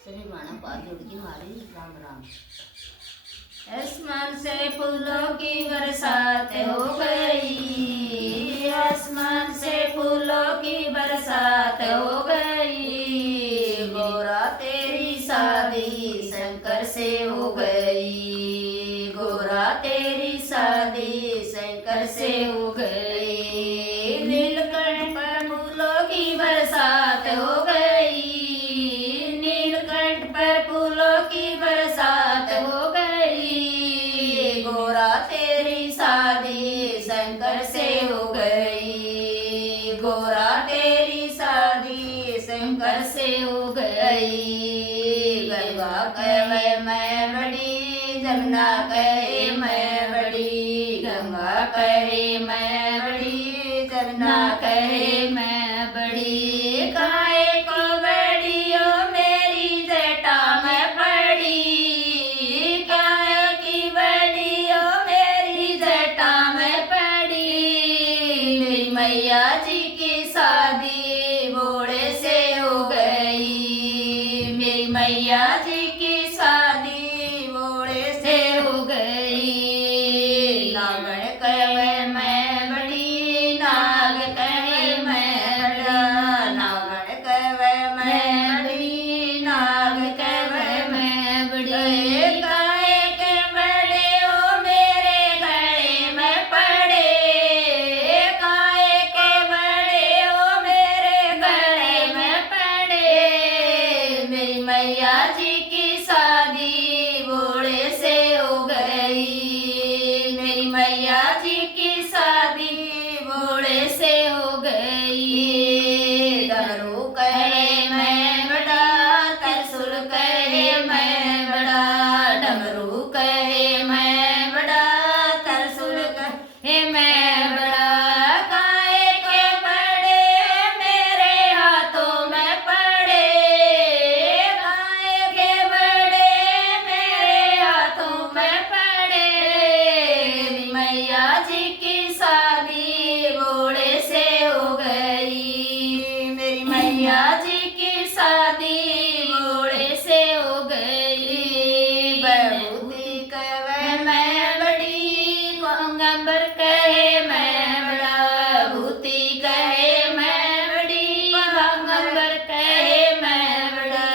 सभी मानव को हाथ जोड़ के हमारी राम राम। आसमान से फूलों की बरसात हो गई, आसमान से फूलों की बरसात हो गई। गोरा तेरी शादी शंकर से हो गई, गोरा तेरी शादी शंकर से हो गई। नीलकंठ पर फूलों की बरसात हो गई, नीलकंठ पर फूलों की बरसात हो गई। गोरा तेरी शादी शंकर से हो गई, गोरा तेरी शादी शंकर से हो गई। गंगा कहे मैं बड़ी, जमुना कहे मैं बड़ी, गंगा कहे मैं बड़ी, जमुना कहे मैं बड़ी। काहे को बड़ी ओ मेरी जटा में पड़ी, काहे की बड़ी ओ मेरी जटा में पड़ी। मेरी मैया जी की शादी बोड़े से हो गई, मेरी मैया जी की शादी बोड़े से हो गई। नागण कहे मैं बड़ी, नाग कहे मैं बड़ा, नागण कहे मैं बड़ी, नाग कहे मैं बड़ी। काहे के बड़े ओ मेरे गले में पड़े, काहे के बड़े ओ मेरे गले में पड़े। मेरी मैया जी की शादी बोड़े से हो गई, मेरी मैया जी की शादी बोड़े से हो गई। डमरू कहे मैं बड़ा, त्रिशूल कहे मैं बड़ा, डमरू कहे मैं बड़ा, त्रिशूल कहे मैं बड़ा। काहे के बड़े मेरे हाथों में पड़े, काहे के बड़े मेरे हाथों में पड़े। मेरी मैया जी की शादी बोड़े से हो गई, मेरी मैया जी की शादी बोड़े से हो गई। बहूती कहे मैं बड़ी, कोंगंबर कहे मैं बड़ा, भूती कहे मैं बड़ी, कोंगंबर कहे मैं बड़ा।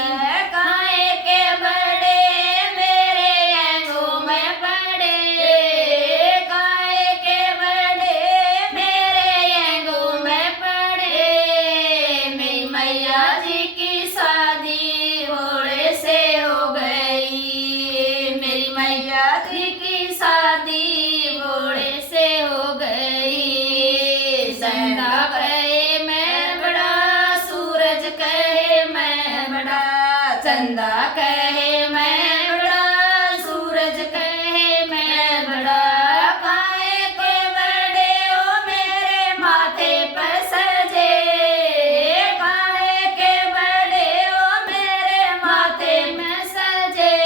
काहे के बड़े मेरे आंखों में पड़े, काहे के बड़े मेरे आंखों में पड़े। मेरी मैया जी की शादी बोड़े से हो गई, मेरी मैया जी की शादी बोड़े से हो गई। चंदा कहे मैं बड़ा, सूरज कहे मैं बड़ा, चंदा कहे मैं बड़ा, सूरज कहे मैं बड़ा। काहे के बड़े ओ मेरे माथे पर सजे, काहे के बड़े ओ मेरे माथे में सजे।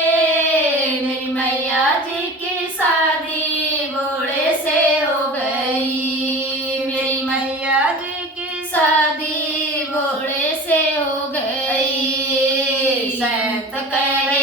मेरी मैया जी की शादी बोड़े से हो गई, मेरी मैया जी की शादी बोड़े से हो गई। संत कहे